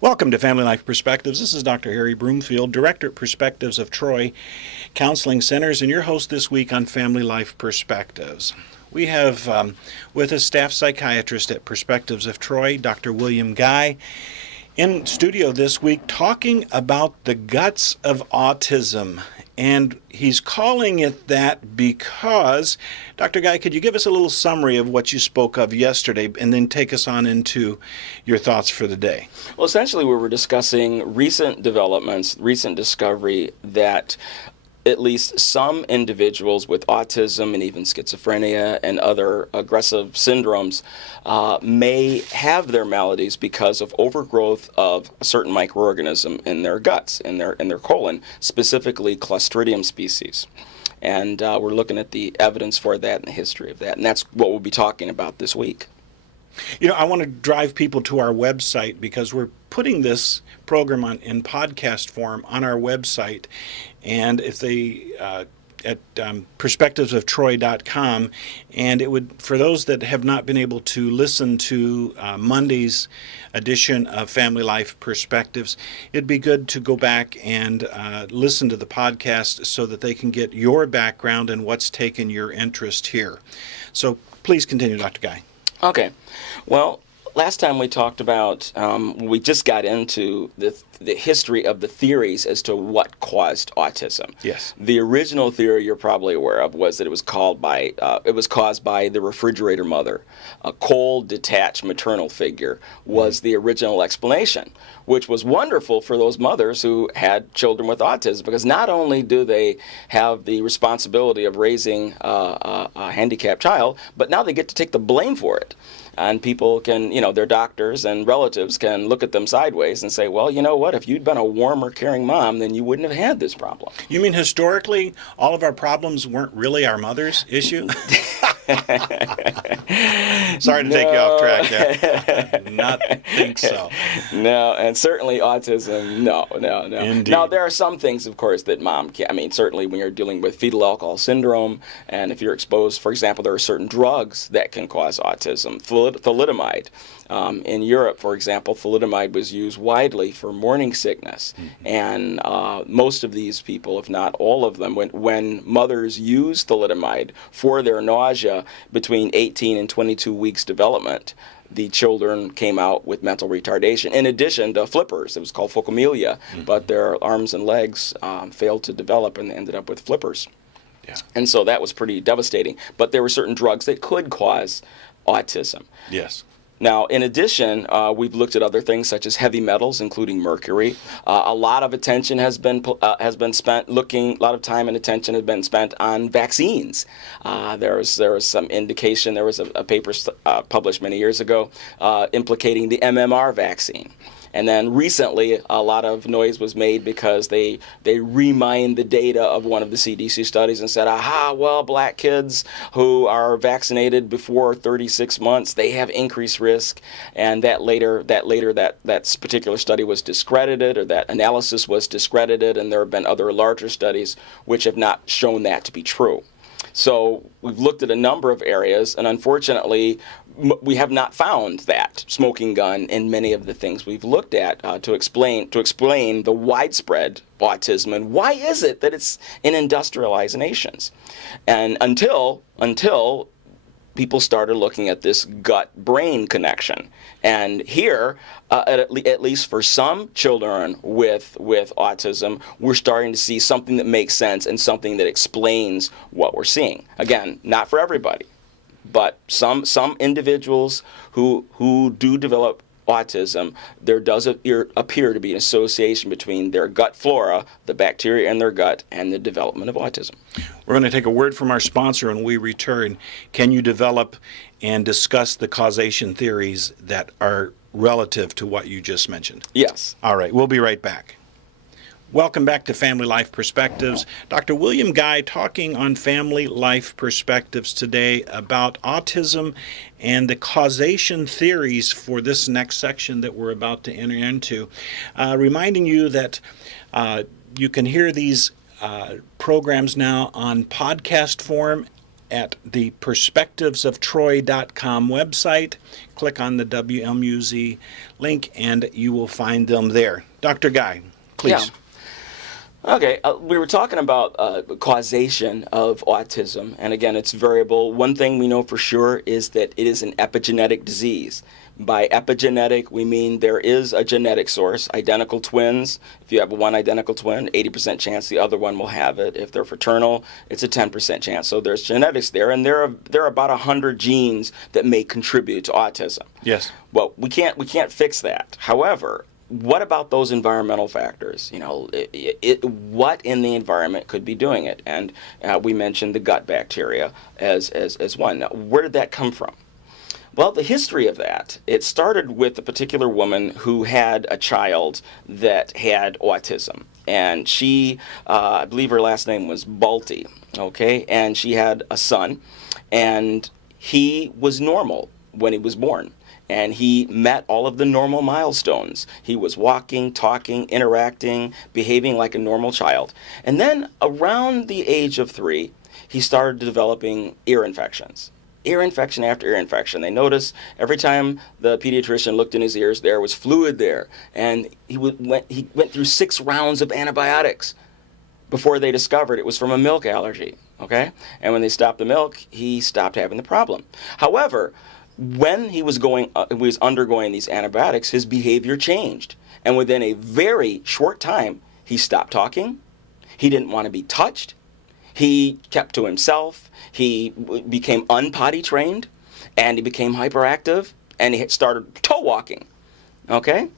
Welcome to Family Life Perspectives. This is Dr. Harry Broomfield, Director at Perspectives of Troy Counseling Centers, and your host this week on Family Life Perspectives. We have with us staff psychiatrist at Perspectives of Troy, Dr. William Guy, in studio this week talking about the guts of autism. And he's calling it that because, Dr. Guy, could you give us a little summary of what you spoke of yesterday and then take us on into your thoughts for the day? Well, essentially we were discussing recent developments, recent discovery that at least some individuals with autism and even schizophrenia and other aggressive syndromes may have their maladies because of overgrowth of a certain microorganism in their guts, in their colon, specifically Clostridium species. And we're looking at the evidence for that and the history of that. And that's what we'll be talking about this week. You know, I want to drive people to our website because we're putting this program in podcast form on our website. And if they, at perspectivesoftroy.com, and it would, for those that have not been able to listen to Monday's edition of Family Life Perspectives, it'd be good to go back and listen to the podcast so that they can get your background and what's taken your interest here. So please continue, Dr. Guy. Okay. Well, last time we talked about, we just got into the history of the theories as to what caused autism. Yes. The original theory you're probably aware of was that it was caused by the refrigerator mother. A cold, detached maternal figure was the original explanation, which was wonderful for those mothers who had children with autism, because not only do they have the responsibility of raising a handicapped child, but now they get to take the blame for it. And people can, their doctors and relatives can look at them sideways and say, well, you know what, if you'd been a warmer, caring mom, then you wouldn't have had this problem. You mean historically, all of our problems weren't really our mother's issue? Sorry to take you off track there. Not think so. No, and certainly autism, no. Indeed. Now, there are some things, of course, that mom can, certainly when you're dealing with fetal alcohol syndrome, and if you're exposed, for example, there are certain drugs that can cause autism. Thalidomide. In Europe, for example, thalidomide was used widely for morning sickness. Mm-hmm. And most of these people, if not all of them, when mothers use thalidomide for their nausea between 18 and 22 weeks development, the children came out with mental retardation. In addition to flippers, it was called phocomelia, mm-hmm. but their arms and legs failed to develop and ended up with flippers. Yeah. And so that was pretty devastating. But there were certain drugs that could cause autism. Yes. Now, in addition, we've looked at other things such as heavy metals, including mercury. A lot of attention has been spent looking. A lot of time and attention has been spent on vaccines. There was some indication. There was a paper published many years ago implicating the MMR vaccine. And then recently, a lot of noise was made because they remined the data of one of the CDC studies and said, aha, well, black kids who are vaccinated before 36 months, they have increased risk. And that particular study was discredited, or that analysis was discredited, and there have been other larger studies which have not shown that to be true. So we've looked at a number of areas, and unfortunately, we have not found that smoking gun in many of the things we've looked at to explain the widespread autism and why is it that it's in industrialized nations. And until people started looking at this gut-brain connection. And here, at least for some children with autism, we're starting to see something that makes sense and something that explains what we're seeing. Again, not for everybody, but some individuals who do develop autism, there does appear to be an association between their gut flora, the bacteria in their gut, and the development of autism. We're going to take a word from our sponsor when we return. Can you develop and discuss the causation theories that are relative to what you just mentioned? Yes. All right, we'll be right back. Welcome back to Family Life Perspectives. Dr. William Guy talking on Family Life Perspectives today about autism and the causation theories for this next section that we're about to enter into. Reminding you that you can hear these programs now on podcast form at the perspectivesoftroy.com website. Click on the WMUZ link and you will find them there. Dr. Guy, please. Yeah. Okay, we were talking about causation of autism, and again, it's variable. One thing we know for sure is that it is an epigenetic disease. By epigenetic, we mean there is a genetic source. Identical twins, if you have one identical twin, 80% chance the other one will have it. If they're fraternal, it's a 10% chance. So there's genetics there, and there are about 100 genes that may contribute to autism. Yes. Well, we can't fix that. However, what about those environmental factors? You know, what in the environment could be doing it? And we mentioned the gut bacteria as one. Now, where did that come from? Well, the history of that, it started with a particular woman who had a child that had autism. And she, I believe her last name was Balti, okay? And she had a son, and he was normal when he was born. And he met all of the normal milestones. He was walking, talking, interacting, behaving like a normal child. And then around the age of 3, he started developing ear infections. Ear infection after ear infection. They noticed every time the pediatrician looked in his ears, there was fluid there. And he went through 6 rounds of antibiotics before they discovered it was from a milk allergy. Okay? And when they stopped the milk, he stopped having the problem. However, when he was undergoing these antibiotics, his behavior changed. And within a very short time, he stopped talking. He didn't want to be touched. He kept to himself. He became unpotty trained, and he became hyperactive, and he started toe walking. Okay?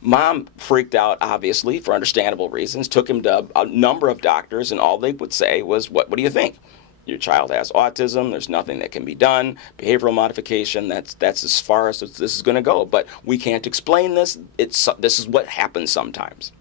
Mom freaked out, obviously, for understandable reasons, took him to a number of doctors, and all they would say was, what do you think? Your child has autism. There's nothing that can be done. Behavioral modification, that's as far as this is going to go. But we can't explain this. This is what happens sometimes.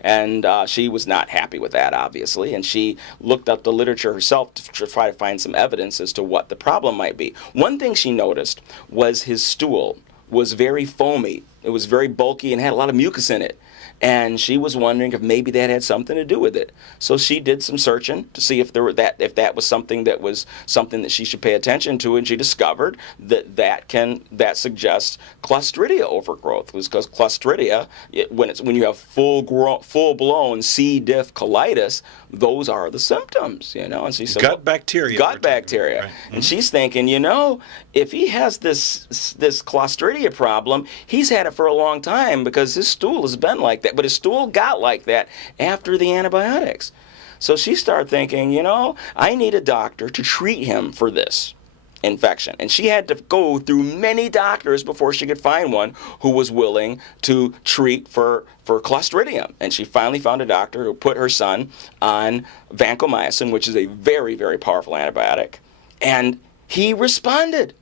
And she was not happy with that, obviously, and she looked up the literature herself to try to find some evidence as to what the problem might be. One thing she noticed was his stool was very foamy. It was very bulky and had a lot of mucus in it. And she was wondering if maybe that had something to do with it. So she did some searching to see if that was something that she should pay attention to, and she discovered that suggests Clostridia overgrowth. Because Clostridia, when you have full-blown C. diff colitis, those are the symptoms, you know. And she said, gut bacteria. Gut bacteria. Right. And she's thinking, you know, if he has this Clostridia problem, he's had it for a long time because his stool has been like that. But his stool got like that after the antibiotics. So she started thinking, you know, I need a doctor to treat him for this infection. And she had to go through many doctors before she could find one who was willing to treat for Clostridium. And she finally found a doctor who put her son on vancomycin, which is a very, very powerful antibiotic. And he responded.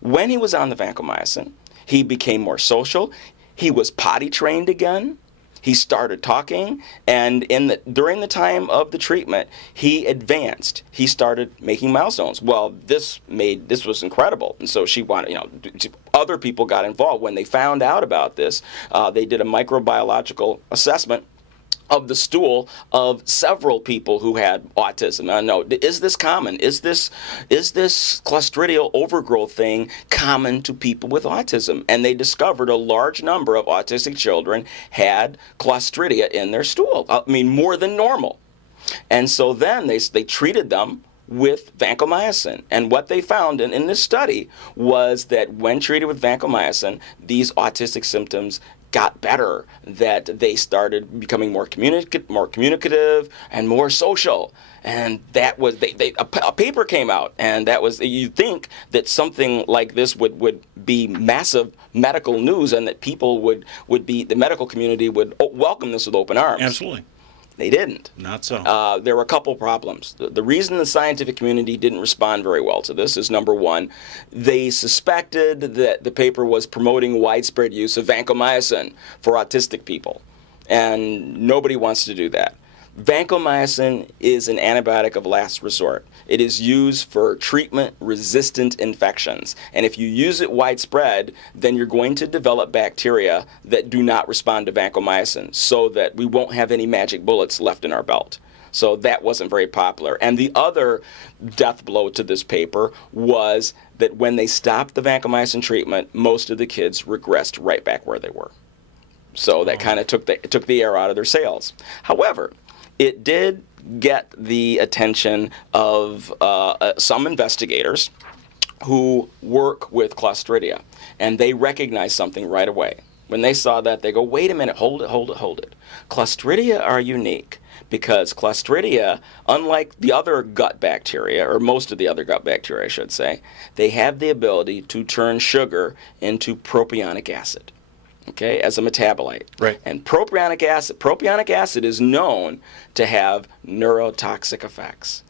When he was on the vancomycin, he became more social. He was potty trained again. He started talking, and during the time of the treatment, he advanced. He started making milestones. Well, this was incredible, and so she wanted, other people got involved. When they found out about this, they did a microbiological assessment of the stool of several people who had autism. I know, is this common? Is this Clostridial overgrowth thing common to people with autism? And they discovered a large number of autistic children had Clostridia in their stool. I mean, more than normal. And so then they treated them with vancomycin. And what they found in this study was that when treated with vancomycin, these autistic symptoms got better, that they started becoming more communicative and more social. And that was, a paper came out, and that was, you'd think that something like this would be massive medical news, and that people the medical community would welcome this with open arms. Absolutely. They didn't. Not so. There were a couple problems. The reason the scientific community didn't respond very well to this is, number one, they suspected that the paper was promoting widespread use of vancomycin for autistic people. And nobody wants to do that. Vancomycin is an antibiotic of last resort. It is used for treatment-resistant infections. And if you use it widespread, then you're going to develop bacteria that do not respond to vancomycin, so that we won't have any magic bullets left in our belt. So that wasn't very popular. And the other death blow to this paper was that when they stopped the vancomycin treatment, most of the kids regressed right back where they were. So that kind of took the air out of their sails. However, it did get the attention of some investigators who work with Clostridia, and they recognized something right away. When they saw that, they go, wait a minute, hold it. Clostridia are unique because Clostridia, unlike the other gut bacteria, or most of the other gut bacteria, I should say, they have the ability to turn sugar into propionic acid, okay, as a metabolite. Right. And propionic acid is known to have neurotoxic effects.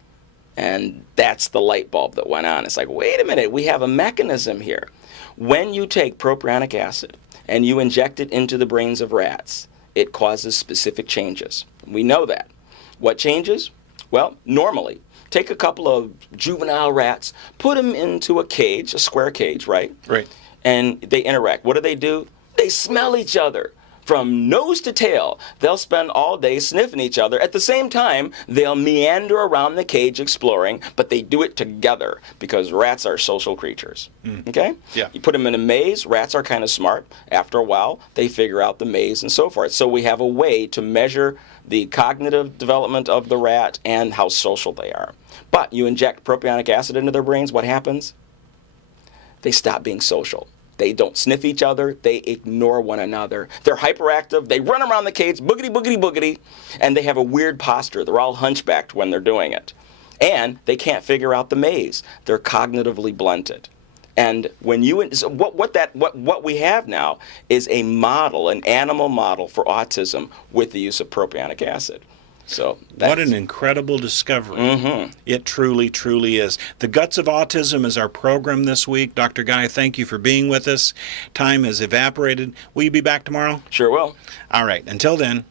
And that's the light bulb that went on. It's like, wait a minute, we have a mechanism here. When you take propionic acid and you inject it into the brains of rats, it causes specific changes. We know that. What changes? Well, normally, take a couple of juvenile rats, put them into a cage, a square cage, right? Right. And they interact. What do? They smell each other from nose to tail. They'll spend all day sniffing each other. At the same time, they'll meander around the cage exploring, but they do it together because rats are social creatures. Okay? Yeah. You put them in a maze, rats are kind of smart. After a while, they figure out the maze and so forth. So we have a way to measure the cognitive development of the rat and how social they are. But you inject propionic acid into their brains, what happens? They stop being social. They don't sniff each other. They ignore one another. They're hyperactive. They run around the cage, boogity, boogity, boogity, and they have a weird posture. They're all hunchbacked when they're doing it. And they can't figure out the maze. They're cognitively blunted. And when what we have now is a model, an animal model for autism with the use of propionic acid. So what an incredible discovery. Mm-hmm. It truly, truly is. The Guts of Autism is our program this week. Dr. Guy, thank you for being with us. Time has evaporated. Will you be back tomorrow? Sure will. All right. Until then.